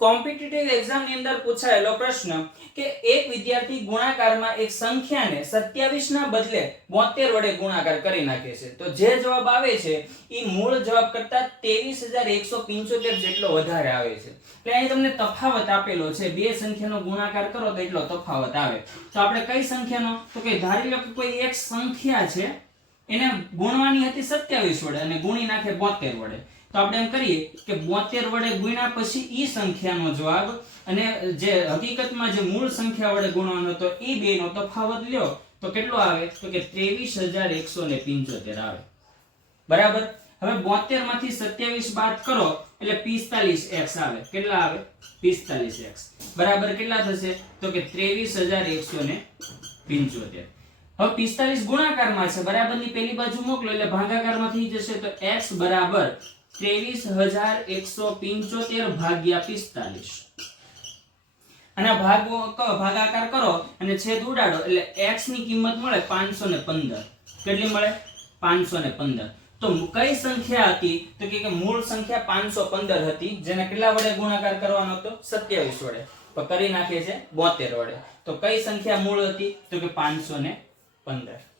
competitive exam ની અંદર પૂછાયેલો પ્રશ્ન કે એક વિદ્યાર્થી ગુણાકારમાં એક સંખ્યાને 27 ના બદલે 72 વડે ગુણાકાર કરી નાખે છે તો જે જવાબ આવે છે એ મૂળ જવાબ કરતા 23175 જેટલો વધારે આવે છે એટલે અહીં તમને તફાવત આપેલો છે બે સંખ્યાનો ગુણાકાર કરો તો એટલો તફાવત આવે તો આપણે કઈ સંખ્યાનો તો કે ધારી લો કે કોઈ એક સંખ્યા છે એને ગુણવાની હતી 27 વડે અને ગુણી નાખે 72 વડે તો આપણે એમ કરીએ કે 72 વડે ગુણ્યા પછી ઈ સંખ્યાનો જવાબ અને જે હકીકતમાં જે મૂળ સંખ્યા વડે ગુણવાનો હતો ઈ બેનો તફાવત લ્યો તો કેટલો આવે તો કે 23175 આવે બરાબર હવે 72 માંથી 27 બાદ કરો એટલે 45x આવે કેટલા આવે 45x બરાબર કેટલા થશે તો કે 23175 હવે 45 ગુણાકારમાં છે બરાબરની પેલી બાજુ મોકલો એટલે ભાગાકારમાં થઈ જશે તો x બરાબર 23175 ભાગ્યા 45 અને ભાગાકાર કરો અને છેદ ઉડાડો એટલે x ની કિંમત મળે 515 કેટલી મળે 515 તો કઈ સંખ્યા હતી તો કે મૂળ સંખ્યા 515 હતી જેને કેટલા વડે ગુણાકાર કરવાનો હતો 27 વડે તો કરી નાખીએ છે 72 વડે તો કઈ સંખ્યા મૂળ હતી તો કે 515